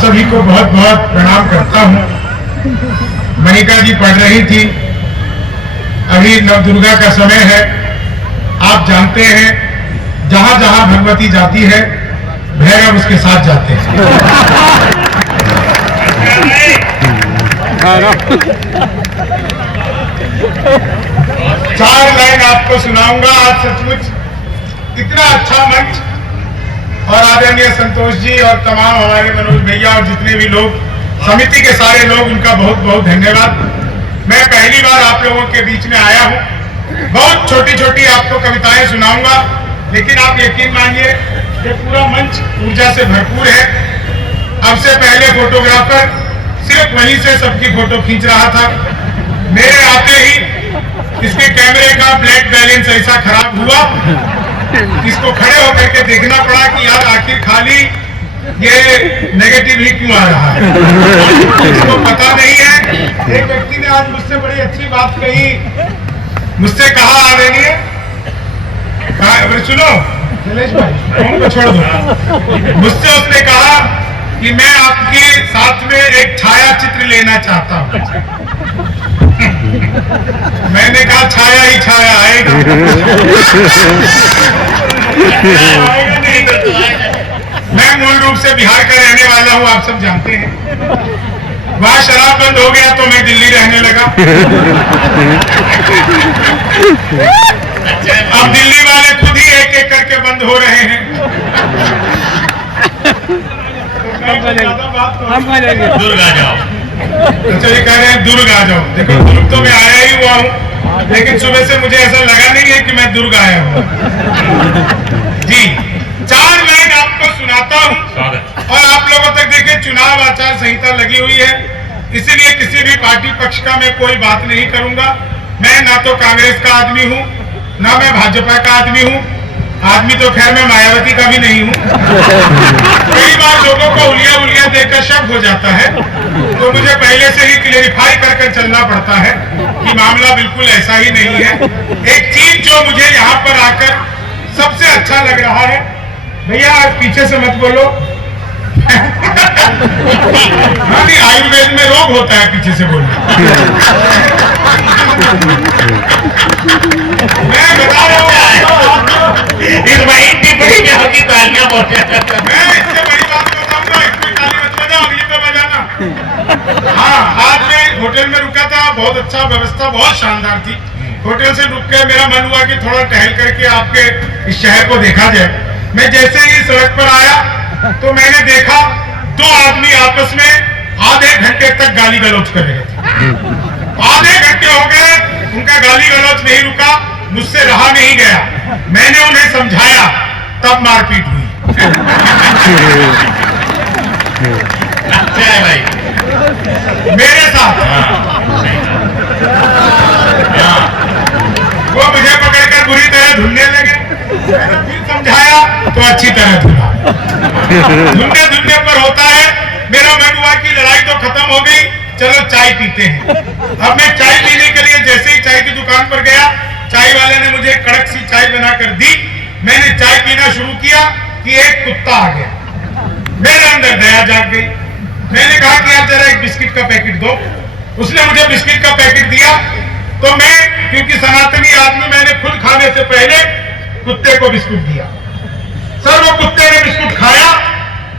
सभी को बहुत बहुत प्रणाम करता हूँ। मनिका जी पढ़ रही थी, अभी नवदुर्गा का समय है। आप जानते हैं जहां जहां भगवती जाती है भैरव उसके साथ जाते हैं। 4 लाइन आपको सुनाऊंगा। आज सचमुच इतना अच्छा मंच, और आदरणीय संतोष जी और तमाम हमारे मनोज भैया और जितने भी लोग, समिति के सारे लोग, उनका बहुत बहुत धन्यवाद। मैं पहली बार आप लोगों के बीच में आया हूं। बहुत छोटी छोटी आपको कविताएं सुनाऊंगा, लेकिन आप यकीन मानिए ये पूरा मंच ऊर्जा से भरपूर है। अब से पहले फोटोग्राफर सिर्फ वहीं से सबकी फोटो खींच रहा था। मेरे आते ही इसके कैमरे का ब्लैक बैलेंस ऐसा खराब हुआ, इसको खड़े होकर के देखना पड़ा कि यार आखिर खाली ये नेगेटिव ही क्यों आ रहा है। इसको पता नहीं है। एक व्यक्ति ने आज मुझसे बड़ी अच्छी बात कही, मुझसे कहा आदरणीय, सुनो शैलेश भाई फोन को छोड़ दो, मुझसे उसने कहा कि मैं आपके साथ में एक छाया चित्र लेना चाहता हूं। मैंने कहा छाया ही छाया आएगा। आएगा नहीं। मैं मूल रूप से बिहार का रहने वाला हूं, आप सब जानते हैं। वहां शराब बंद हो गया तो मैं दिल्ली रहने लगा। अब दिल्ली वाले खुद ही एक एक करके बंद हो रहे हैं। दुर्ग आ जाओ। अच्छा ये कह रहे हैं दुर्ग आ जाओ। देखो दुर्ग तो मैं आया ही हुआ हूँ, लेकिन सुबह से मुझे ऐसा लगा नहीं है कि मैं दुर्ग आया हूँ। जी 4 लाइन आपको सुनाता हूँ। और आप लोगों तक देखिए चुनाव आचार संहिता लगी हुई है, इसीलिए किसी भी पार्टी पक्ष का मैं कोई बात नहीं करूंगा। मैं ना तो कांग्रेस का आदमी हूँ, ना मैं भाजपा का आदमी हूँ। आदमी तो खैर मैं मायावती का भी नहीं हूँ। कई बार लोगों को उलिया देकर शक हो जाता है, तो मुझे पहले से ही क्लेरिफाई कर चलना पड़ता है कि मामला बिल्कुल ऐसा ही नहीं है। एक चीज जो मुझे यहाँ पर आकर सबसे अच्छा लग रहा है, भैया पीछे से मत बोलो। हाँ नहीं, आयुर्वेद में रोग होता है पीछे से बोलना। मैं बता रहा हूँ इस भाई की बड़ी क्या होगी तालियां बोलते हैं। मैं इससे बड़ी बात बताऊंगा, कोई ताली मत बजाओ, अगली तो बजाना। हाँ, आज मैं होटल में रुका था, बहुत अच्छा व्यवस्था, बहुत शानदार थी। होटल से रुक के मेरा मन हुआ कि थोड़ा टहल करके आपके इस शहर को देखा जाए। मैं जैसे ही सड़क पर आया तो मैंने देखा 2 आदमी आपस में आधे घंटे तक गाली गलौज कर रहे थे। आधे घंटे हो गए, उनका गाली गलौज नहीं रुका, मुझसे रहा नहीं गया। मैंने उन्हें समझाया, तब मारपीट हुई। अच्छा है भाई मेरे साथ। वो मुझे पकड़कर बुरी तरह धुलने लगे। मैंने फिर समझाया तो अच्छी तरह धुला। धुलने पर होता है, मेरा मन हुआ कि लड़ाई तो खत्म हो गई, चलो चाय पीते हैं। अब मैं चाय पीने के लिए जैसे ही चाय की दुकान पर गया, चाय वाले ने मुझे कड़क सी चाय बनाकर दी। मैंने चाय पीना शुरू किया कि एक कुत्ता आ गया। मेरे अंदर दया जाग गई। मैंने कहा कि आप जरा एक बिस्किट का पैकेट दो। उसने मुझे बिस्किट का पैकेट दिया तो मैं, क्योंकि सनातनी आदमी, मैंने खुद खाने से पहले कुत्ते को बिस्कुट दिया। सर वो कुत्ते ने बिस्कुट खाया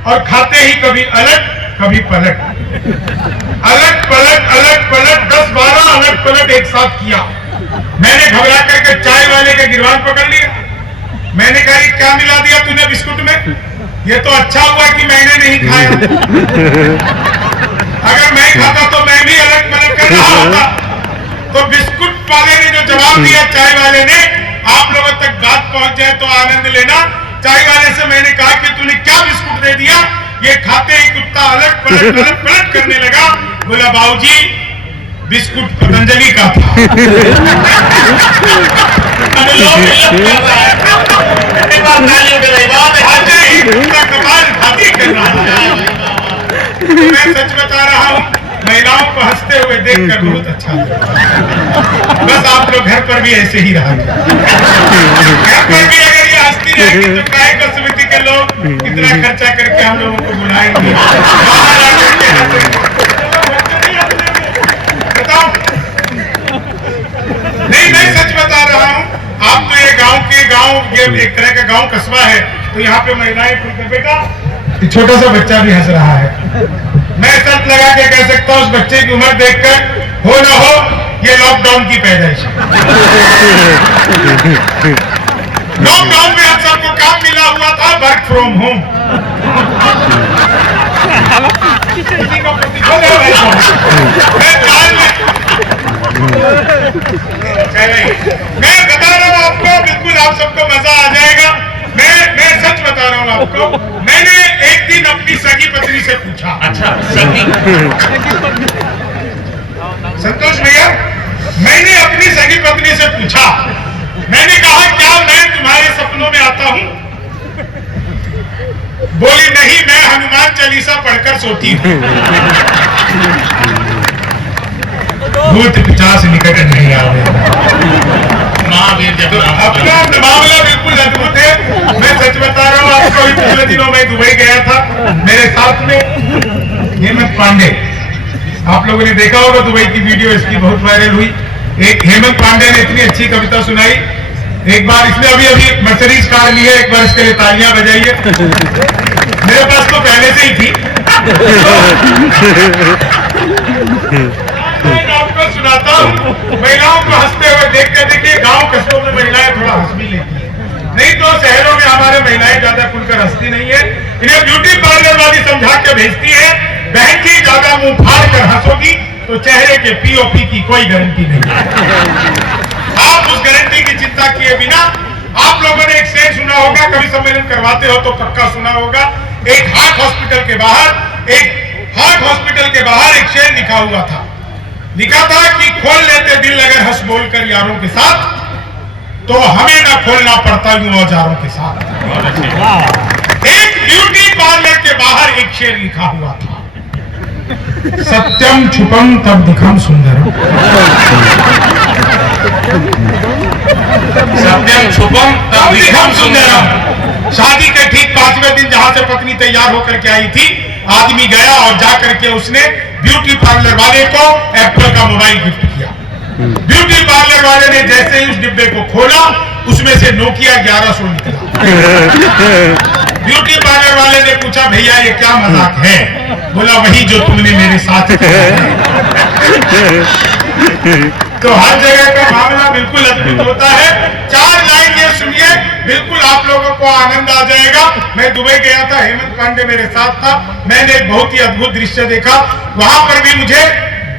और खाते ही कभी अलट कभी पलट, अलट पलट 10-12 अलट पलट एक साथ किया। मैंने घबरा करके चाय वाले का गिरबान पकड़ लिया। मैंने कहा क्या मिला दिया तूने बिस्कुट में? ये तो अच्छा हुआ कि मैंने नहीं खाया। अगर मैं खाता तो मैं भी अलग मलट कर रहा होता। तो बिस्कुट वाले ने जो जवाब दिया चाय वाले ने, आप लोगों तक बात पहुंच जाए तो आनंद लेना। चाय वाले से मैंने कहा कि तूने क्या बिस्कुट दे दिया? ये खाते ही कुत्ता अलट पलट करने लगा। बोला बाबूजी बिस्कुट पतंजलि का था। मैं सच बता रहा हूँ, महिलाओं को हंसते हुए देखकर बहुत अच्छा लगा। बस आप लोग घर पर भी ऐसे ही रहा। घर पर भी अगर ये हंसती रहेगी तो काय का समिति के लोग इतना खर्चा करके हम लोगों को बुलाएंगे, बाहर आकर के बताओ। नहीं, मैं सच बता रहा हूँ। आप तो ये गांव ये एक तरह का गांव कस्बा है, तो यहाँ पे महिलाएं खुलकर, बेटा छोटा सा बच्चा भी हंस रहा है। मैं शर्त लगा के कह सकता हूँ उस बच्चे की उम्र देखकर, हो ना हो ये लॉकडाउन की पैदाइश है। लॉकडाउन में हम सबको काम मिला हुआ था वर्क फ्रॉम होम। किसी को प्रतिफल है मैं बता रहा हूँ आपको, बिल्कुल आप सबको मजा आ जाएगा। मैं सच बता रहा हूँ आपको। मैंने एक दिन अपनी सगी पत्नी से पूछा, अच्छा सगी संतोष भैया, मैंने अपनी सगी पत्नी से पूछा, मैंने कहा क्या मैं तुम्हारे सपनों में आता हूं? बोली नहीं, मैं हनुमान चालीसा पढ़कर सोती हूं। भूत पिशाच निकट नहीं आ रहे। अपना मामला बिल्कुल अद्भुत है। मैं सच बता रहा हूँ आपको, पिछले दिनों मैं दुबई गया था, मेरे साथ में हेमंत पांडे, आप लोगों ने देखा होगा दुबई की वीडियो, इसकी बहुत वायरल हुई। एक हेमंत पांडे ने इतनी अच्छी कविता सुनाई। एक बार इसने अभी मर्सिडीज कार ली है, एक बार इसके लिए तालियां बजाइए। मेरे पास तो पहले से ही थी। मैं आपको सुनाता हूँ। महिलाओं को हंसते हुए देखते देखिए, गांव कस्बों में महिलाएं थोड़ा हंस भी लेती है, नहीं तो शहरों में हमारे महिलाएं ज्यादा खुलकर हंसती नहीं है। इन्हें ब्यूटी पार्लर वाली समझा के भेजती है, बहन जी ज्यादा मुंह फाड़ कर हंसोगी तो चेहरे के पीओपी की कोई गारंटी नहीं है। आप उस गारंटी की चिंता किए बिना, आप लोगों ने एक शेर सुना होगा, कभी सम्मेलन करवाते हो तो पक्का सुना होगा। एक हार्ट हॉस्पिटल के बाहर एक शेर लिखा हुआ था। लिखा था कि खोल लेते दिल अगर हंस बोलकर यारों के साथ, तो हमें ना खोलना पड़ता यूं औजारों के साथ। एक ब्यूटी पार्लर के बाहर एक शेर लिखा हुआ था, सत्यम छुपम तब दिखम सुंदरम। सत्यम छुपम तब दिखम सुंदरम। शादी के ठीक 5वें दिन जहां से पत्नी तैयार होकर के आई थी, आदमी गया और जाकर के उसने ब्यूटी पार्लर वाले को एप्पल का मोबाइल गिफ्ट किया। ब्यूटी पार्लर वाले ने जैसे ही उस डिब्बे को खोला, उसमें से नोकिया 1100 निकला। ब्यूटी पार्लर वाले ने पूछा, भैया ये क्या मजाक है? बोला वही जो तुमने मेरे साथ किया। तो हर जगह का मामला बिल्कुल अद्भुत होता है। 4 लाइन ये सुनिए, बिल्कुल आप लोगों को आनंद आ जाएगा। मैं दुबई गया था, हेमंत पांडे मेरे साथ था। मैंने एक बहुत ही अद्भुत दृश्य देखा। वहां पर भी मुझे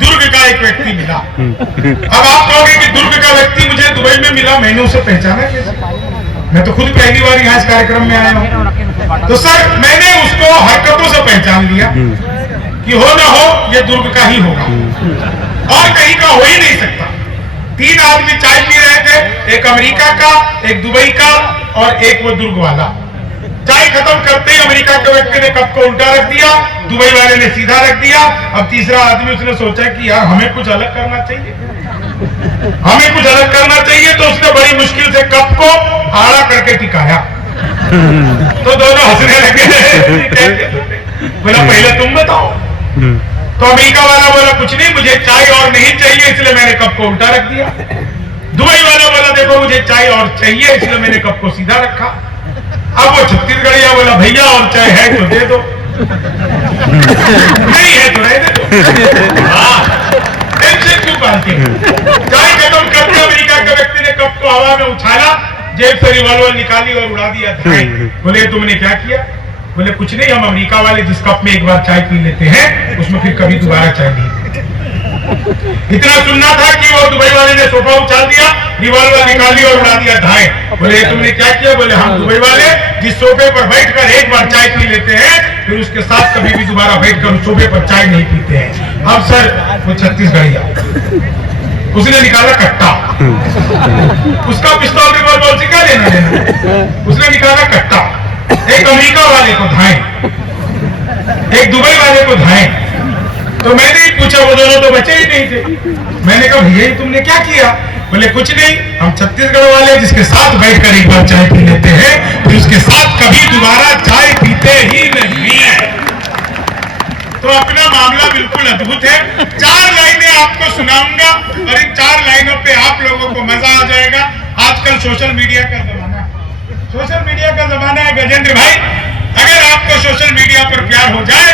दुर्ग का एक व्यक्ति मिला। अब आप कहोगे कि दुर्ग का व्यक्ति मुझे दुबई में मिला, मैंने उसे पहचाना कैसे? मैं तो खुद पहली बार यहाँ इस कार्यक्रम में आया हूँ। तो सर मैंने उसको हरकतों से पहचान लिया कि हो ना हो ये दुर्ग का ही होगा, और कहीं का हो ही नहीं सकता। 3 आदमी चाय पी रहे थे, एक अमेरिका का, एक दुबई का और एक वो दुर्ग वाला। चाय खत्म करते ही अमेरिका के व्यक्ति ने कप को उल्टा रख दिया, दुबई वाले ने सीधा रख दिया। अब तीसरा आदमी उसने सोचा कि यार हमें कुछ अलग करना चाहिए, तो उसने बड़ी मुश्किल से कप को आड़ा करके टिकाया। तो दोनों हंसने लगे। बोला पहले तुम बताओ। तो अमेरिका वाला बोला कुछ नहीं, मुझे चाय और नहीं चाहिए इसलिए मैंने कप को उल्टा रख दिया। दुबई वाला बोला देखो मुझे चाय और चाहिए इसलिए मैंने कप को सीधा रखा। अब वो छत्तीसगढ़िया बोला भैया और चाय है तो दे दो, नहीं है तो रहने दो। टेंशन क्यों पालते? चाय खत्म करके अमेरिका के व्यक्ति ने कप को हवा में उछाला, जेब से रिवॉल्वर निकाली और उड़ा दिया। बोले तुमने क्या किया? बोले कुछ नहीं, हम अमेरिका वाले जिस कप में एक बार चाय पी लेते हैं उसमें फिर कभी दोबारा चाय नहीं पीते। इतना सुनना था कि वो दुबई वाले ने सोफा उछाल दिया, रिवॉल्वर निकाली और उड़ा दिया धाए। बोले तुमने क्या किया? बोले हम दुबई वाले जिस सोफे पर बैठकर एक बार चाय पी लेते हैं फिर उसके साथ कभी भी दोबारा बैठकर उस सोफे पर चाय नहीं पीते हैं। अब सर वो छत्तीसगढ़िया, उसने निकाला कट्टा, उसका पिस्तौल रिवॉल्वर से क्या लेना देना? उसने निकाला कट्टा, एक अमेरिका वाले को धाए, एक दुबई वाले को धाए। तो मैंने ही पूछा, वो दोनों तो बचे ही नहीं थे। मैंने कहा भैया तुमने क्या किया? बोले कुछ नहीं, हम छत्तीसगढ़ वाले जिसके साथ बैठकर एक बार चाय पी लेते हैं फिर उसके साथ कभी दोबारा चाय पीते ही नहीं है। तो अपना मामला बिल्कुल अद्भुत है। 4 लाइनें आपको सुनाऊंगा और इन 4 लाइनों पे आप लोगों को मजा आ जाएगा। आजकल सोशल मीडिया का जमाना है, सोशल मीडिया का जमाना है गजेंद्र भाई। अगर आपको सोशल मीडिया पर प्यार हो जाए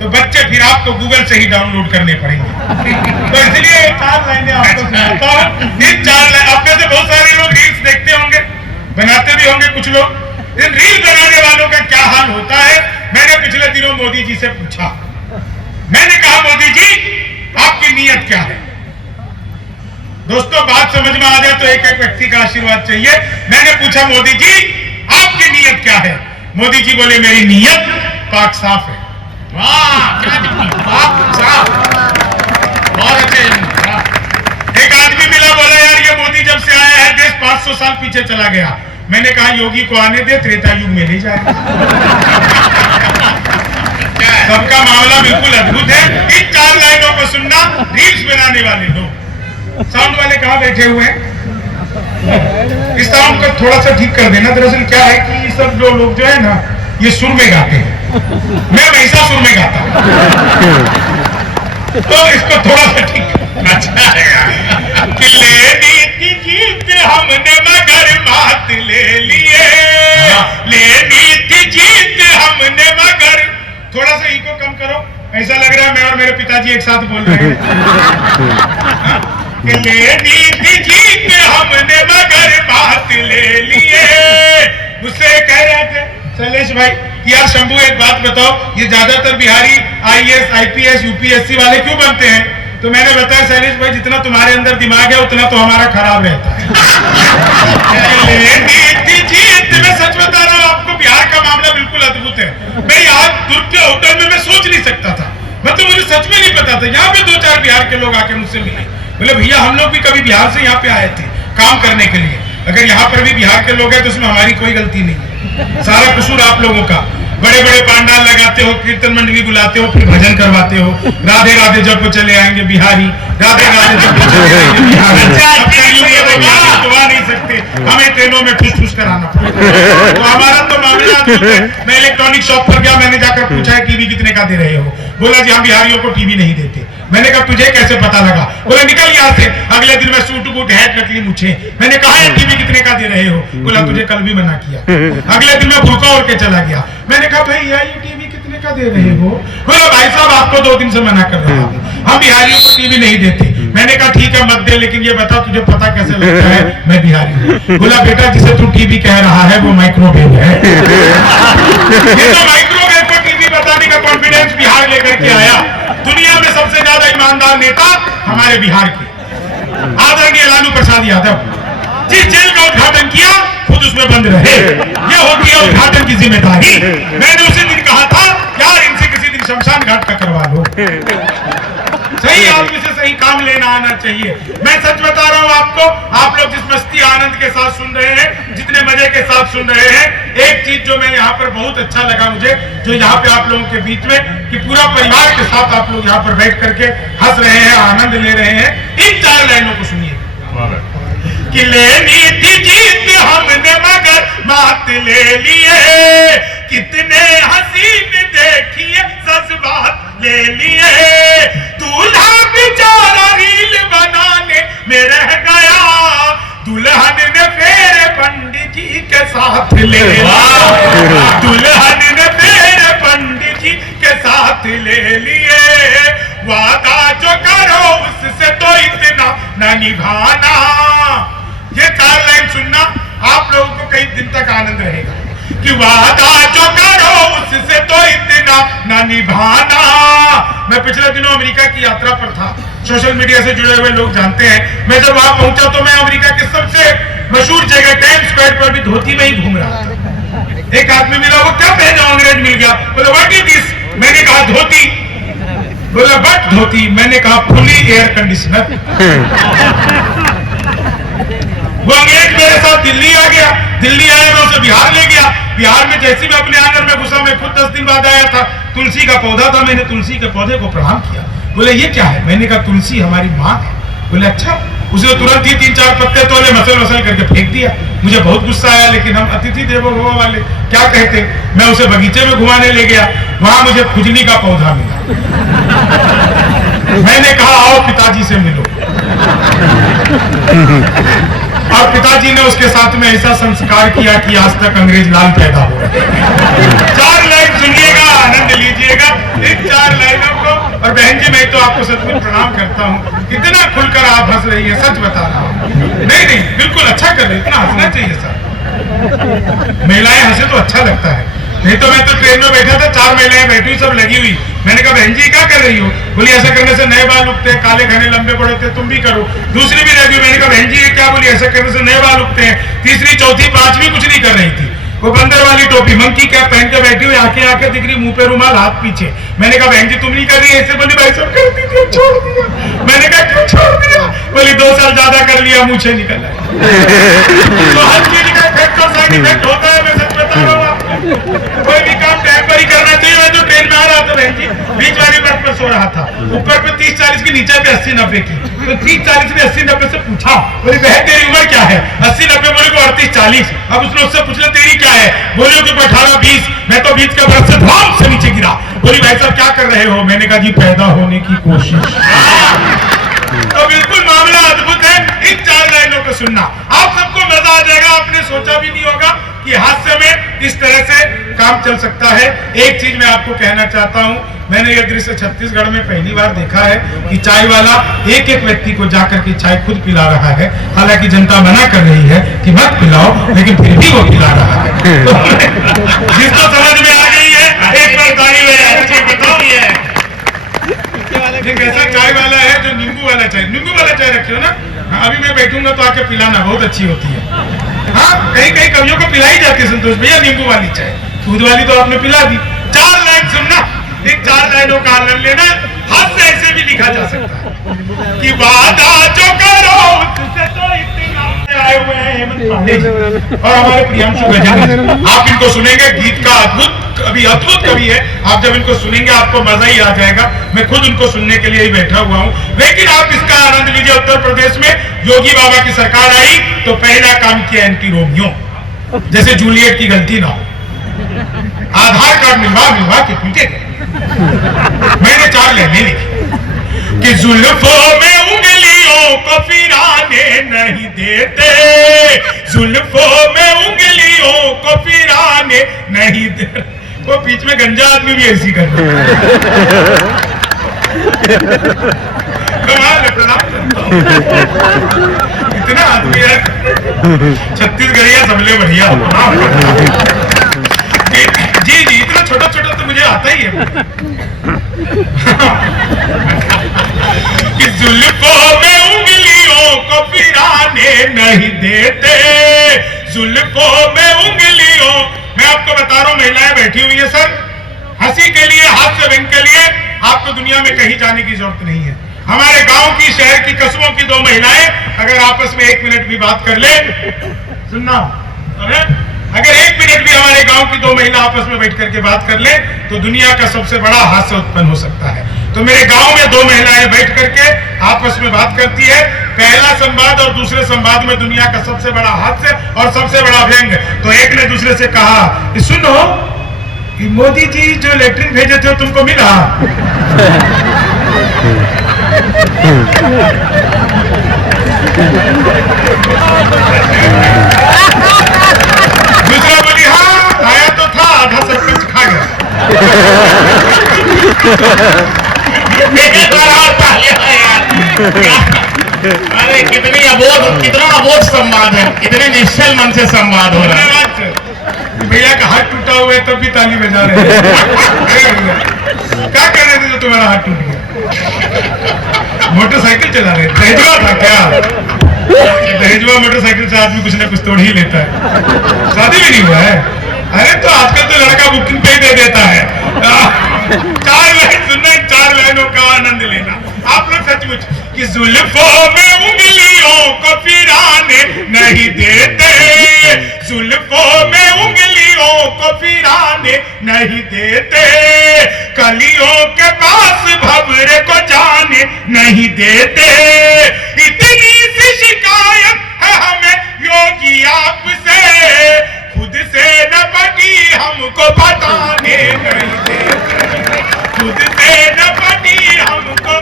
तो बच्चे फिर आपको गूगल से ही डाउनलोड करने पड़ेंगे। तो इसलिए 4 लाइनें आपको सुनाता हूँ। इन 4 लाइन आप में से बहुत सारे लोग रील्स देखते होंगे, बनाते भी होंगे कुछ लोग। इन रील बनाने वालों का क्या हाल होता है, मैंने पिछले दिनों मोदी जी से पूछा। मैंने कहा मोदी जी आपकी नीयत क्या है? दोस्तों बात समझ में आ जाए तो एक एक व्यक्ति का आशीर्वाद चाहिए। मैंने पूछा मोदी जी आपकी नीयत क्या है? मोदी जी बोले मेरी नीयत पाक साफ है। वाह क्या पाक साफ, बहुत अच्छे। एक आदमी मिला, बोला यार ये मोदी जब से आया है देश 500 साल पीछे चला गया। मैंने कहा योगी को आने दे, त्रेता युग में ले जाएगा। सबका मामला बिल्कुल अद्भुत है। इन 4 लाइनों को सुनना रील्स बनाने वाले लोग। साउंड वाले कहाँ बैठे हुए हैं? इस साउंड को थोड़ा सा ठीक कर देना। दरअसल क्या है कि सब जो लोग जो है ना ये सुर में गाते हैं, मैं वैसा सुर में गाता हूं, तो इसको थोड़ा सा ठीक। अच्छा कि लेनी थी जीत हमने मगर मात ले लिए, लेनी थी जीत हमने मगर। थोड़ा सा इको कम करो, ऐसा लग रहा है मैं और मेरे पिताजी एक साथ बोल रहे हैं। लेनी थी जीत हमने मगर बात ले लिए। मुझसे कह रहे थे शैलेश भाई कि यार शंभू एक बात बताओ, ये ज्यादातर बिहारी IAS IPS UPSC वाले क्यों बनते हैं? तो मैंने बताया शैलेश भाई जितना तुम्हारे अंदर दिमाग है उतना तो हमारा खराब रहता है। लेनी थी जीत, मैं सच बता रहा हूँ आपको, बिहार का मामला बिल्कुल अद्भुत है। मैं यहाँ दुर्ग के होटल में मैं सोच नहीं सकता था, मतलब मुझे सच में नहीं पता था। यहाँ पे 2-4 बिहार के लोग आके मुझसे मिले, बोले भैया हम लोग भी कभी बिहार से यहाँ पे आए थे काम करने के लिए। अगर यहाँ पर भी बिहार के लोग हैं तो उसमें हमारी कोई गलती नहीं है, सारा कसूर आप लोगों का। बड़े बड़े पांडाल लगाते हो, कीर्तन मंडली बुलाते हो, फिर भजन करवाते हो, राधे राधे जब वो चले आएंगे बिहारी, राधे राधे जब वो चले आएंगे बिहारी। तो आ नहीं सकते, हमें ट्रेनों में ठुस ठुस कराना पड़ेगा। तो हमारा तो मामला मैं इलेक्ट्रॉनिक शॉप पर गया, मैंने जाकर पूछा है टीवी कितने का दे रहे हो? बोला जी हम बिहारियों को टीवी नहीं देते। मैंने कहा तुझे कैसे पता लगा? बोला निकल यहाँ से। अगले दिन मैं सूट बूट हैट नकली मुझे। मैंने कहा ये टीवी कितने का दे रहे हो? बोला तुझे कल भी मना किया। अगले दिन मैं भूखा उड़ के चला गया। मैंने कहा भैया ये टीवी कितने का दे रहे हो? बोला भाई साहब आपको 2 दिन से मना कर रहा हूँ, हम बिहारियों को टीवी नहीं देते। मैंने कहा ठीक है मत दे, लेकिन ये बता तुझे पता कैसे लगता है मैं बिहारी हूँ? बोला बेटा जिसे तू टीवी कह रहा है वो माइक्रोवेव है। ये तो माइक्रोवेव को टीवी बताने का कॉन्फिडेंस बिहार लेकर के आया। दुनिया में सबसे ज्यादा ईमानदार नेता हमारे बिहार के आदरणीय लालू प्रसाद यादव, जिस जेल का उद्घाटन किया खुद उसमें बंद रहे। ये होती है उद्घाटन की जिम्मेदारी। मैंने उसी दिन कहा था यार इनसे किसी दिन शमशान घाट का करवा लो। सही आदमी से सही काम लेना आना चाहिए। मैं सच बता रहा हूँ आपको, आप लोग जिस मस्ती आनंद के साथ सुन रहे हैं, जितने मजे के साथ सुन रहे हैं, एक चीज जो मैं यहाँ पर बहुत अच्छा लगा मुझे, जो यहाँ पे आप लोगों के बीच में कि पूरा परिवार के साथ आप लोग यहाँ पर बैठ करके हंस रहे हैं, आनंद ले रहे हैं। इन 4 लाइनों को सुनिए कि लेनी थी जीत हमने मगर मात ले लिए, कितने हसीन देखिए जज्बात ले लिए, दूल्हा बेचारा रील बनाने में रह गया, दुल्हन ने फेरे पंडित जी के साथ ले लिया, दुल्हन ने फेरे पंडित जी के साथ ले लिए, वादा जो करो उससे तो इतना न निभाना। ये 4 लाइन सुनना आप लोगों को कई दिन तक आनंद रहेगा कि वादा जो करो उससे तो इतना न निभाना। मैं पिछले दिनों अमेरिका की यात्रा पर था, सोशल मीडिया से जुड़े हुए लोग जानते हैं। मैं जब वहां पहुंचा तो मैं अमेरिका के सबसे मशहूर जगह टाइम्स स्क्वायर पर भी धोती में ही घूम रहा था। एक आदमी मिला, वो क्या पहना? अंग्रेज मिल गया। बोला व्हाट इज दिस? मैंने कहा धोती। बोला बट धोती? मैंने कहा फुली एयर कंडीशनर। वो अंग्रेज मेरे साथ दिल्ली आ गया, दिल्ली आया मैं उसे बिहार ले गया। बिहार में जैसे मैं अपने आंगन में घुसा, मैं खुद 10 दिन बाद आया था, तुलसी का पौधा था, मैंने तुलसी के पौधे को प्रणाम किया। बोले ये क्या है? मैंने कहा तुलसी हमारी माँ है। बोले अच्छा, उसने तुरंत ही 3-4 पत्ते तोले, मसल करके फेंक दिया। मुझे बहुत गुस्सा आया, लेकिन हम अतिथि देवो भव वाले क्या कहते, मैं उसे बगीचे में घुमाने ले गया। वहां मुझे खुजली का पौधा मिला। मैंने कहा आओ पिताजी से मिलो, और पिताजी ने उसके साथ में ऐसा संस्कार किया कि आज तक अंग्रेज लाल पैदा हो रहे। 4 लाइन सुनिएगा, आनंद लीजिएगा इन 4 लाइनों को। और बहन जी मैं तो आपको सचमुच प्रणाम करता हूँ, इतना खुलकर आप हंस रही है, सच बता रहा हूँ। नहीं बिल्कुल अच्छा कर रही, इतना हंसना चाहिए सर। महिलाएं हंसे तो अच्छा लगता है, नहीं तो मैं तो ट्रेन में बैठा था, 4 महिलाएं बैठी सब लगी हुई। मैंने कहा बहन जी क्या कर रही हो? बोली ऐसा करने से नए बाल उगते हैं, काले घने लंबे बड़े होते, तुम भी करो। दूसरी भी लगी। मैंने कहा बहन जी ये क्या? बोली ऐसा करने से नए बाल उगते हैं। तीसरी, चौथी, 5वीं कुछ नहीं कर रही थी, वो बंदर वाली टोपी मंकी कैप पहन के बैठी हुई, आंखें दिख रही, मुंह पे रुमाल, हाथ पीछे। मैंने कहा बहन जी तुम नहीं कर रही है? ऐसे बोली भाई सब कर दीजिए, छोड़ दिया। मैंने कहा क्यों छोड़ दिया? बोली 2 साल ज्यादा कर लिया, मुंह से निकल आया। तो हर चीज का इफेक्ट और साइड इफेक्ट होता है, मैं सच बता रहा हूँ आपको। कोई भी काम टाइम पर ही करना चाहिए। मैं तो ट्रेन में आ रहा था बहन जी, बीच वाली बर्थ में सो रहा था, ऊपर पे 30-40 की, नीचे पे 80-90 की। तो 30-40 ने 80-90 से पूछा, बोली बहन तेरी उम्र क्या है? 80-90 बोले को 38-40। अब उसने उससे पूछ लिया तेरी क्या है? बोले कि 18-20। मैं तो 20 के बरस से धाम से नीचे गिरा। बोली भाई साहब क्या कर रहे हो? मैंने कहा जी पैदा होने की कोशिश। तो बिल्कुल मामला अद्भुत है। इन 4 लाइनों को सुनना, आप सबको मजा आ जाएगा। आपने सोचा भी नहीं होगा कि हास्य में इस तरह से काम चल सकता है। एक चीज मैं आपको कहना चाहता हूं, मैंने यह दृश्य छत्तीसगढ़ में पहली बार देखा है कि चाय वाला एक व्यक्ति को जाकर के चाय खुद पिला रहा है। हालांकि जनता मना कर रही है कि मत पिलाओ, लेकिन फिर भी वो पिला रहा है। तो जिसको समझ में आ गई है एक बार ताली बजाइए, बताओ ये एक ऐसा चाय वाला है जो नींबू वाला चाय रखे हो ना। हाँ, अभी मैं बैठूंगा तो आके पिलाना, बहुत अच्छी होती है। हाँ कहीं कवियों को पिलाई जाती है संतोष भैया नींबू वाली चाय, दूध वाली तो आपने पिला दी। 4 लाइन सुनना, इन 4 लाइनों का आनंद लेना। हाथ से ऐसे भी लिखा जा सकता है कि वादा जो करो उससे तो इतना आए हुए हैं हेमंत पांडे जी और हमारे प्रियांशु गजन। आप इनको सुनेंगे, गीत का अद्भुत कवि है। आप जब इनको सुनेंगे आपको मजा ही आ जाएगा। मैं खुद उनको सुनने के लिए ही बैठा हुआ हूँ। लेकिन आप इसका आनंद लीजिए। उत्तर प्रदेश में योगी बाबा की सरकार आई तो पहला काम किया एंटी रोमियो, जैसे जूलियट की गलती ना हो। आधार कार्ड मिलवा के पीटे। मैंने 4 लाइनें लिखी कि जुल्फों में उंगलियों को फिराने नहीं देते, जुल्फों में उंगलियों को फिराने नहीं देते। वो बीच में गंजा आदमी भी ऐसी कर रहा है। इतना आदमी है छत्तीसगढ़िया सबले बढ़िया। जी इतना छोटा तो मुझे आता ही है कि जुल्फों में उंगलियों को फिराने नहीं देते, जुल्फों में उंगलियों। मैं आपको बता रहा हूं महिलाएं बैठी हुई है सर, हंसी के लिए, हास्य व्यंग के लिए आपको दुनिया में कहीं जाने की जरूरत नहीं है। हमारे गांव की, शहर की, कस्बों की 2 महिलाएं अगर आपस में 1 मिनट भी बात कर ले, सुनना, अगर 1 मिनट भी हमारे गांव की 2 महिला आपस में बैठ करके बात कर ले तो दुनिया का सबसे बड़ा हास्य उत्पन्न हो सकता है। तो मेरे गांव में 2 महिलाएं बैठ करके आपस में बात करती है। पहला संवाद और दूसरे संवाद में दुनिया का सबसे बड़ा हास्य और सबसे बड़ा व्यंग। तो एक ने दूसरे से कहा कि सुनो, कि मोदी जी जो लेटरिन भेजे थे तुमको मिला? दूसरा बोली हाँ आया तो था, आधा सरपंच खा गया। अरे कितना अबोध संवाद है, इतने निश्चल मन से संवाद हो रहा है। भैया का हाथ टूटा हुआ है तब भी ताली बजा रहे हैं। क्या कर रहे थे जो तुम्हारा हाथ टूट गया? मोटरसाइकिल चला रहे, दहेजवा था क्या? दहेजवा मोटरसाइकिल से आदमी कुछ ना कुछ तोड़ ही लेता है। शादी भी नहीं हुआ है? अरे तो आजकल तो लड़का बुकिंग पे ही दे देता है। 4 लाइन सुनना, 4 लाइनों का आनंद लेना। आप लोग सचमुच कि जुल्फों में उंगलियों को फिराने नहीं देते, जुल्फों में उंगलियों को फिराने नहीं देते, कलियों के पास भंवरे को जाने नहीं देते। इतनी सी शिकायत है हमें योगी आपसे, खुद से न पटी हमको बताने नहीं देते, खुद से न पटी हमको।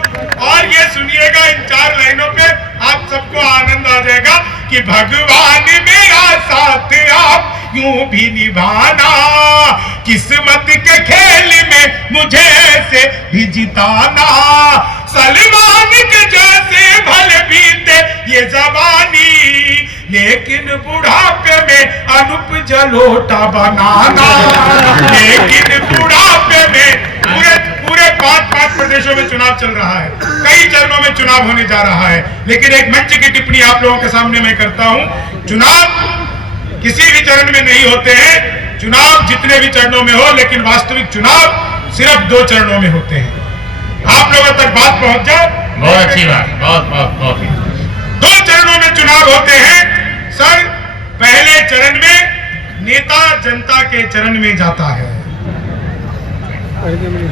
और ये सुनिएगा, इन 4 लाइनों पे आप सबको आनंद आ जाएगा कि भगवान मेरा साथ आप यूं भी निभाना, किस्मत के खेल में मुझे ऐसे भी जिताना, सलमान के जैसे भले बीते ये जवानी, लेकिन बुढ़ापे में अनुप जलोटा बनाना, लेकिन बुढ़ापे में पूरे 5 प्रदेशों में चुनाव चल रहा है, कई चरणों में चुनाव होने जा रहा है, लेकिन एक मंच की टिप्पणी आप लोगों के सामने मैं करता हूं। चुनाव किसी भी चरण में नहीं होते हैं, चुनाव जितने भी चरणों में हो, लेकिन वास्तविक चुनाव सिर्फ 2 चरणों में होते हैं। आप लोगों तक बात पहुंच जाए, बहुत अच्छी बात, बहुत 2 चरणों में चुनाव होते हैं सर। पहले चरण में नेता जनता के चरण में जाता है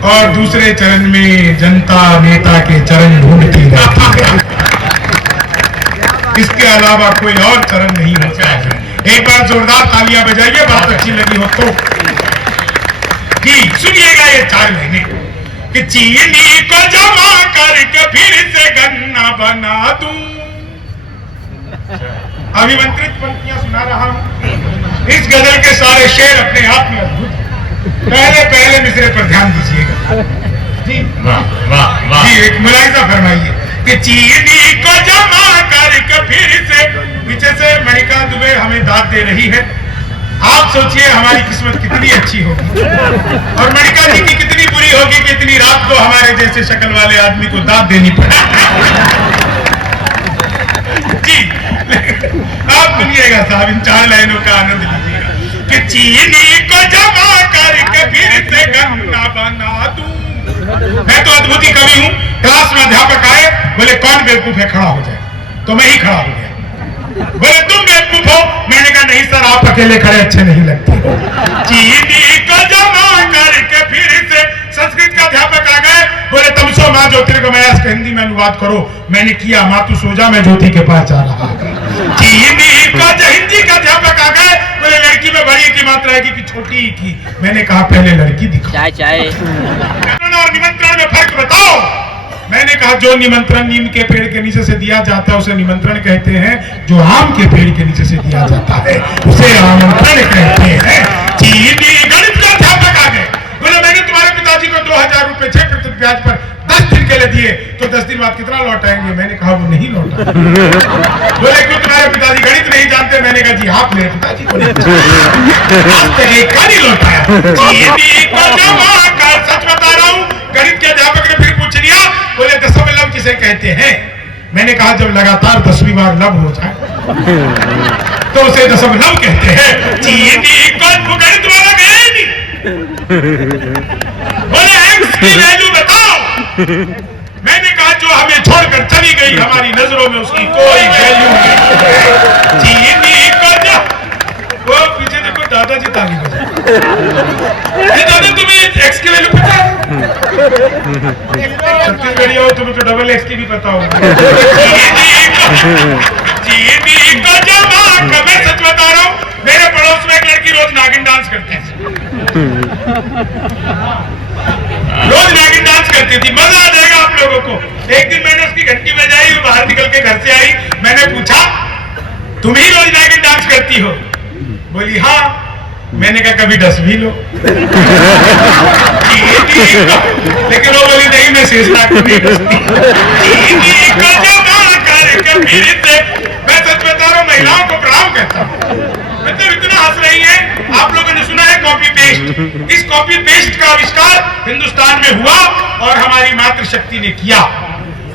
और दूसरे चरण में जनता नेता के चरण ढूंढती रहती है, इसके अलावा कोई और चरण नहीं होता है। एक बार जोरदार तालियां बजाइए, बात अच्छी लगी हो तो। जी सुनिएगा ये 4 लाइनें कि चीनी को जमा करके फिर से गन्ना बना दूं। अभिमंत्रित पंक्तियां सुना रहा हूं। इस गजल के सारे शेर अपने आप में अद्भुत हैं। पहले मिसरे पर ध्यान दीजिएगा जी। जी एक मुलाहिजा फरमाइए कि चीनी को जमा करके फिर से, पीछे से मणिका दुबे हमें दाद दे रही है। आप सोचिए हमारी किस्मत कितनी अच्छी होगी और मणिका जी की कितनी बुरी होगी कि इतनी रात को हमारे जैसे शक्ल वाले आदमी को दाद देनी पड़े। जी आप सुनिएगा साहब, इन 4 लाइनों का आनंद लीजिएगा कि चीनी को जमा करके फिर से गन्ना बना दूं। मैं तो अद्भुती कवि हूं। क्लास में अध्यापक आए, बोले कौन बेवकूफ है, खड़ा हो जाए, तो मैं ही खड़ा हो गया। बोले तुम बेवकूफ हो, मैंने कहा नहीं सर, आप अकेले खड़े अच्छे नहीं लगते। चीनी को जमा करके फिर से, संस्कृत का अध्यापक आ गए, बोले तुम सो माँ ज्योतिर्गमयास का हिंदी में अनुवाद करो। मैंने किया, माँ तू सो जा, मैं ज्योति के पास जा रहा। चीनी को हिंदी का अध्यापक आ गए, बोले लड़की में बड़ी की मात्रा है कि छोटी ही थी। मैंने कहा पहले लड़की दिखाओ। चाय और निमंत्रण में फर्क बताओ। मैंने कहा जो निमंत्रण नीम के पेड़ के नीचे से दिया जाता है उसे निमंत्रण कहते हैं, जो आम के पेड़ के नीचे से दिया जाता है उसे आमंत्रण कहते हैं। चीनी गणित का अध्यापक आ गए, बोले मैंने तुम्हारे पिताजी को 2000 रुपए 6% ब्याज पर 10 दिन के लिए दिए, तो 10 दिन बाद कितना लौटाएंगे? मैंने कहा वो नहीं लौटा। बोले क्यों, तुम्हारे पिताजी गणित नहीं जानते? मैंने कहा जी आप मेरे पिताजी को नहीं लौटाया। सच बता रहा हूँ, गणित के अध्यापक ने फिर पूछ लिया, बोले दशम लव किसे कहते हैं? मैंने कहा जब लगातार 10वीं बार लव हो जाए तो उसे दशम लव कहते हैं। चीनी को गणित वाला गया ही नहीं। बोले एक्स की वैल्यू बताओ। मैंने कहा जो हमें छोड़कर चली गई, हमारी नजरों में उसकी कोई वैल्यू नहीं। चीनी को वो पीछे देखो, दादाजी ताली बजाए। दादा तुम्हें एक्स की वैल्यू पता है? छत्तीसगढ़िया हो, तुम्हें तो डबल एक्स की भी पता होगा। मैं सच बता रहा हूँ, मेरे पड़ोस में एक लड़की रोज नागिन डांस करती थी। रोज नागिन डांस करती थी, मजा आ जाएगा आप लोगों को। एक दिन मैंने उसकी घंटी बजाई, वो बाहर निकल के घर से आई। मैंने पूछा तुम ही रोज नागिन डांस करती हो? बोली हाँ। मैंने कहा कभी 10 भी लो। लेकिन वो बोली नहीं, मैं शेषनाग को नहीं डसती। मैं सच बता रहा हूँ, महिलाओं को प्रणाम करता हूँ। मतलब इतना हंस रही है। आप लोगों ने सुना है कॉपी पेस्ट। इस कॉपी पेस्ट का आविष्कार हिंदुस्तान में हुआ और हमारी मातृशक्ति ने किया।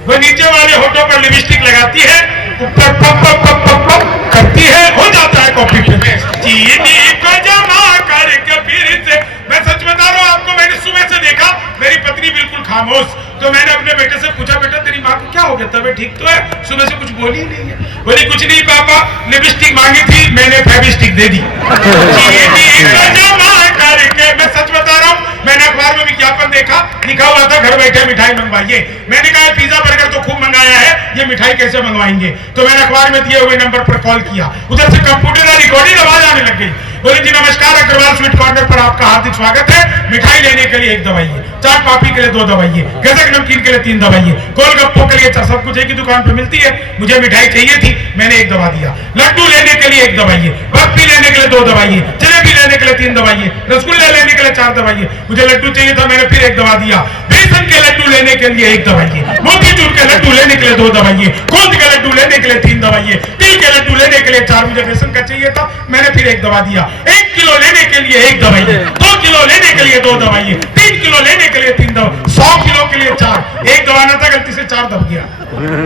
वो नीचे वाले होठों पर लिपस्टिक लगाती है, ऊपर पप पप पप पप पप करती है, हो जाता है कॉपी पेस्ट। चीनी को जमा करके फिर से, मैं सच बता रहा हूँ आपको, मैंने सुबह से देखा मेरी पत्नी बिल्कुल खामोश। तो मैंने अपने बेटे से पूछा, बेटा तेरी माँ को क्या हो गया, तबीयत ठीक तो है? सुबह से कुछ बोली नहीं है। बोली कुछ नहीं पापा, लिपस्टिक मांगी थी, मैंने फेविस्टिक दे दी। चीनी को जमा करके, मैं सच बता रहा हूँ, मैंने अखबार में विज्ञापन देखा, लिखा हुआ था घर बैठे मिठाई मंगवाइए। मैंने कहा पिज्जा बर्गर तो खूब मंगाया है, ये मिठाई कैसे मंगवाएंगे? तो मैंने अखबार में दिए हुए नंबर पर कॉल किया, उधर से कंप्यूटर रिकॉर्डिंग आवाज आने लग गई। बोले जी नमस्कार, अग्रवाल स्वीट कॉर्नर पर आपका हार्दिक स्वागत है। मिठाई लेने के लिए 1 दवाइए, चाट पापड़ी के लिए 2 दवाइए, गजक नमकीन के लिए 3 दवाइए, गोलगप्पों के लिए 4, सब कुछ एक ही दुकान पर मिलती है। मुझे मिठाई चाहिए थी, मैंने 1 दवा दिया। लड्डू लेने के लिए 1 दवाइए, बर्फी लेने के लिए 2 दवाइए, जलेबी लेने के लिए 3 दवाइए, रसगुल्ला लेने के लिए 4 दवाइए। मुझे लड्डू चाहिए था, मैंने फिर 1 दवा दिया। बेसन के लड्डू लेने के लिए 1 दवाइए, मोतीचूर के लड्डू लेने के लिए 2 दवाइए, गोंद के लड्डू लेने के लिए 3 दवाइए, तिल के लड्डू लेने के लिए 4, मुझे बेसन का चाहिए था, मैंने फिर 1 दवा दिया। 1 किलो लेने के लिए 1 दवाइए, 2 किलो लेने के लिए 2 दवाइए, 3 किलो लेने के लिए 3 दवा, 100 किलो के लिए 4। 1 दवा ना था, गलती से 4 दब गया।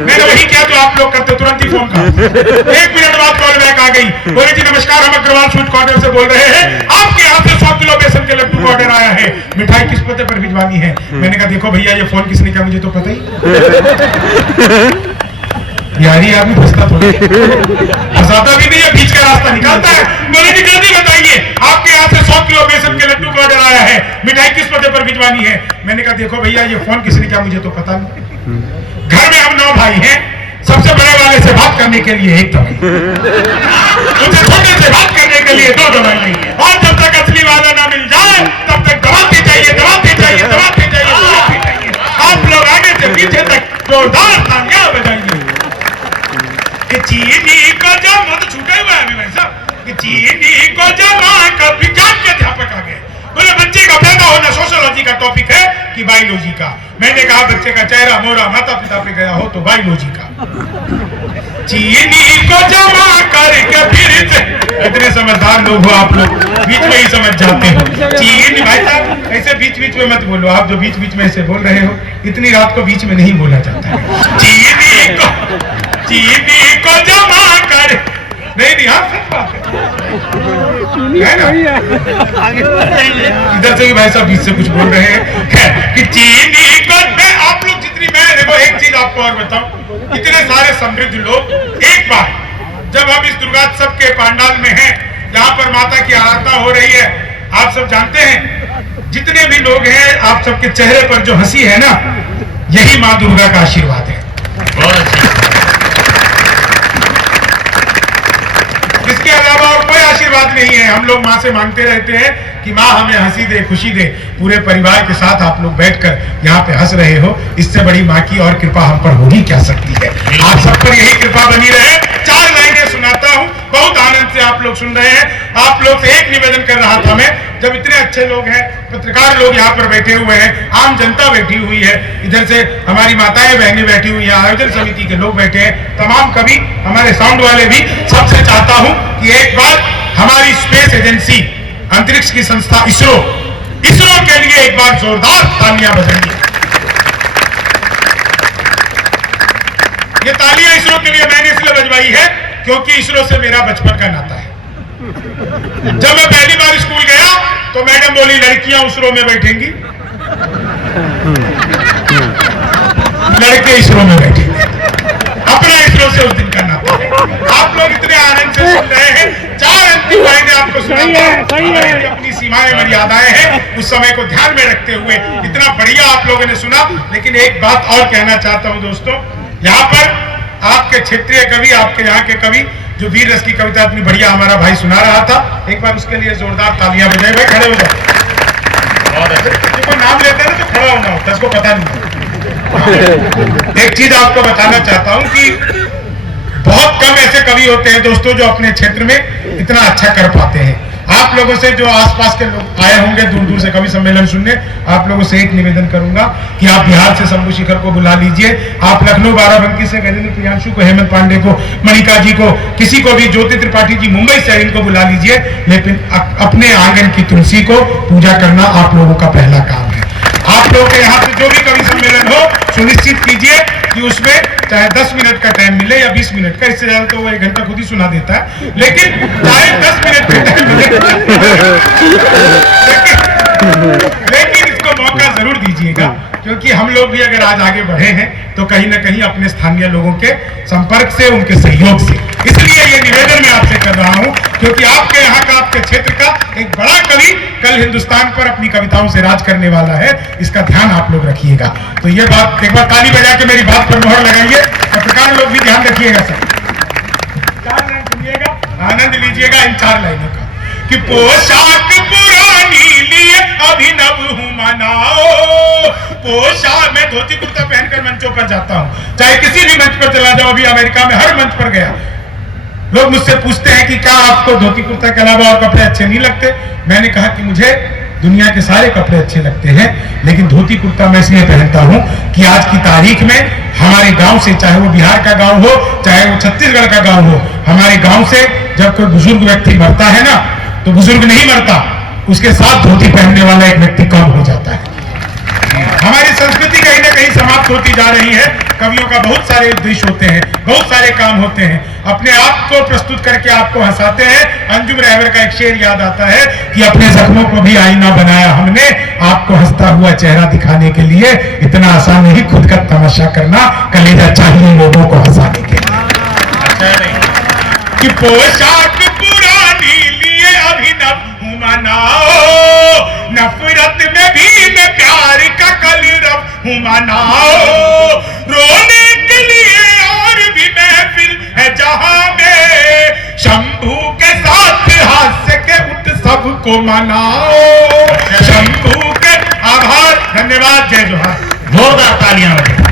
मैंने वही किया जो आप लोग करते, तुरंत ही फोन कर। 1 मिनट बाद कॉल बैक आ गई, बोले जी नमस्कार, हम अग्रवाल स्वीट कॉर्नर से बोल रहे हैं, आपके यहाँ से 100 किलो बेसन के लड्डू का ऑर्डर आया है, मिठाई किस पते पर भिजवानी है? मैंने कहा देखो भैया, ये फोन किसने किया मुझे तो पता ही। यारी आदमी फंसता थोड़ी, फंसाता भी नहीं है, बीच का रास्ता निकालता है। बोले जी जल्दी बताइए, आपके यहाँ से 100 किलो बेसन के लड्डू का ऑर्डर आया है, मिठाई किस पते पर भिजवानी है? मैंने कहा देखो भैया, ये फोन किसने किया मुझे तो पता नहीं। घर में हम 9 भाई हैं, सबसे बड़े वाले से बात करने के लिए 1 दवाई, उनसे छोटे से बात करने के लिए 2 दवाई, और जब तक असली वाला ना मिल जाए तब तक दबाते चाहिए, दबाते चाहिए, दबाते चाहिए, दबाते चाहिए। आप लोग आगे से पीछे तक जोरदार तालियां बजाइए। कि चीनी को जमा, तो छूटा हुआ है अभी भाई साहब, कि चीनी को जमा कर विज्ञान के अध्यापक आ गए। बोले बच्चे का पैदा होना सोशियोलॉजी का टॉपिक है कि बायोलॉजी का? मैंने कहा बच्चे का चेहरा मोहरा माता पिता पे गया हो तो बायोलॉजी का। चीनी को जमा करके फिर से, इतने समझदार लोग हो आप लोग, बीच में ही समझ जाते हो। चीनी भाई साहब ऐसे बीच बीच में मत बोलो, आप जो बीच बीच में ऐसे बोल रहे हो, इतनी रात को बीच में नहीं बोला जाता है। चीनी को जमा कर, नहीं हाँ सच बात है ना? इधर से भी भाई साहब बीच से कुछ बोल रहे हैं कि चीनी को, मैं आप लोग जितनी, मैं देखो एक चीज आपको और बताऊं, इतने सारे समृद्ध लोग, एक बार जब हम इस दुर्गोत्सव के पंडाल में हैं, जहां पर माता की आराधना हो रही है, आप सब जानते हैं जितने भी लोग हैं, आप सबके चेहरे पर जो हंसी है ना, यही माँ दुर्गा का आशीर्वाद है। बहुत अच्छा। इसके अलावा और कोई आशीर्वाद नहीं है। हम लोग माँ से मांगते रहते हैं कि माँ हमें हंसी दे, खुशी दे। पूरे परिवार के साथ आप लोग बैठकर यहाँ पे हंस रहे हो, इससे बड़ी माँ की और कृपा हम पर हो ही क्या सकती है। आप सब पर यही कृपा बनी रहे। 4 लाइनें सुनाता हूँ, बहुत आनंद से आप लोग सुन रहे हैं। आप लोग से एक निवेदन कर रहा था मैं, जब इतने अच्छे लोग हैं, पत्रकार लोग यहाँ पर बैठे हुए हैं, आम जनता बैठी हुई है, इधर से हमारी माताएं बहनें बैठी हुई हैं, आयोजन समिति के लोग बैठे हैं, तमाम कवि, हमारे साउंड वाले भी, सबसे चाहता हूं कि एक बार हमारी स्पेस एजेंसी, अंतरिक्ष की संस्था इसरो के लिए एक बार जोरदार तालियां बजाइए। ये तालियां इसरो के लिए मैंने इसलिए बजवाई है क्योंकि इसरो से मेरा बचपन का नाता है। जब मैं पहली बार स्कूल गया तो मैडम बोली लड़कियां इसरो में बैठेंगी, लड़के इसरो में बैठेंगे। अपना इसरो से उस दिन का नाता है। आप लोग इतने आनंद से सुन रहे हैं। 4 अंतिम लाइनें आपको सुनाता हूं। अपनी सीमाएं मर्यादाएं हैं, उस समय को ध्यान में रखते हुए इतना बढ़िया आप लोगों ने सुना। लेकिन एक बात और कहना चाहता हूं दोस्तों, यहाँ पर आपके क्षेत्रीय कवि, आपके यहाँ के कवि जो वीर रस की कविता इतनी बढ़िया हमारा भाई सुना रहा था, एक बार उसके लिए जोरदार तालियां बजाए। भाई खड़े हो जाओ, कोई नाम लेते हैं ना तो खड़ा होना होता है, इसको पता नहीं। एक चीज आपको बताना चाहता हूं कि बहुत कम ऐसे कवि होते हैं दोस्तों जो अपने क्षेत्र में इतना अच्छा कर पाते हैं। आप लोगों से जो आसपास के लोग आए होंगे दूर दूर से कवि सम्मेलन सुनने, आप लोगों से एक निवेदन करूंगा कि आप बिहार से शंभू शेखर को बुला लीजिए, आप लखनऊ बाराबंकी से गजेंद्र प्रियांशु को, हेमंत पांडे को, मणिका जी को, किसी को भी, ज्योति त्रिपाठी जी मुंबई से इनको बुला लीजिए। लेकिन अपने आंगन की तुलसी को पूजा करना आप लोगों का पहला काम है। आप लोगों के यहाँ पे जो भी कवि सम्मेलन हो, सुनिश्चित कीजिए कि उसमें चाहे 10 मिनट का टाइम मिले या 20 मिनट का, इससे ज्यादा तो वो 1 घंटा खुद ही सुना देता है, लेकिन चाहे 10 मिनट का टाइम मिले लेकिन इसको मौका जरूर दीजिएगा क्योंकि हम लोग भी अगर आज आगे बढ़े हैं तो कहीं ना कहीं अपने स्थानीय लोगों के संपर्क से, उनके सहयोग से। इसलिए ये निवेदन मैं आपसे कर रहा हूं, क्योंकि आपके यहाँ का, आपके क्षेत्र का एक बड़ा कवि कल हिंदुस्तान पर अपनी कविताओं से राज करने वाला है, इसका ध्यान आप लोग रखिएगा। तो ये बात एक बार ताली बजा के मेरी बात पर मोहर लगाइए। पत्रकार लोग भी ध्यान रखिएगा सर। 4 लाइन सुनिएगा, आनंद लीजिएगा इन 4 लाइनों का कि पोशाक पुरानी लिए अभिनव हूं मनाओ। पोशाक, मैं धोती कुर्ता पहनकर मंचों पर जाता हूं, चाहे किसी भी मंच पर चला जाओ। अभी अमेरिका में हर मंच पर गया, लोग मुझसे पूछते हैं कि क्या आपको धोती कुर्ता के अलावा और कपड़े अच्छे नहीं लगते। मैंने कहा कि मुझे दुनिया के सारे कपड़े अच्छे लगते हैं, लेकिन धोती कुर्ता मैं इसलिए पहनता हूं कि आज की तारीख में हमारे गांव से, चाहे वो बिहार का गांव हो, चाहे वो छत्तीसगढ़ का गांव हो, हमारे गांव से जब कोई बुजुर्ग व्यक्ति मरता है ना, तो बुजुर्ग नहीं मरता, उसके साथ धोती पहनने वाला एक व्यक्ति कम हो जाता है। हमारी संस्कृति कहीं ना कहीं समाप्त होती जा रही है। कवियों का बहुत सारे उद्देश्य होते हैं, बहुत सारे काम होते हैं, अपने आप को प्रस्तुत करके आपको हंसाते हैं। अंजुम रहबर का एक शेर याद आता है कि अपने जख्मों को भी आईना बनाया हमने, आपको हंसता हुआ चेहरा दिखाने के लिए। इतना आसान नहीं खुद का तमाशा करना, कलेजा चाहिए लोगों को हंसाने के लिए। कि पोशाक पुरानी लिए अभिनव मनाओ, नफरत में भी मैं प्यार का कलरव मनाओ। रोने के लिए और भी महफिल है जहां में, शंभू के साथ हास्य के उत्सव को मनाओ। शंभू के आभार, धन्यवाद, जय जोहार। जोरदार तालियां बजाएं।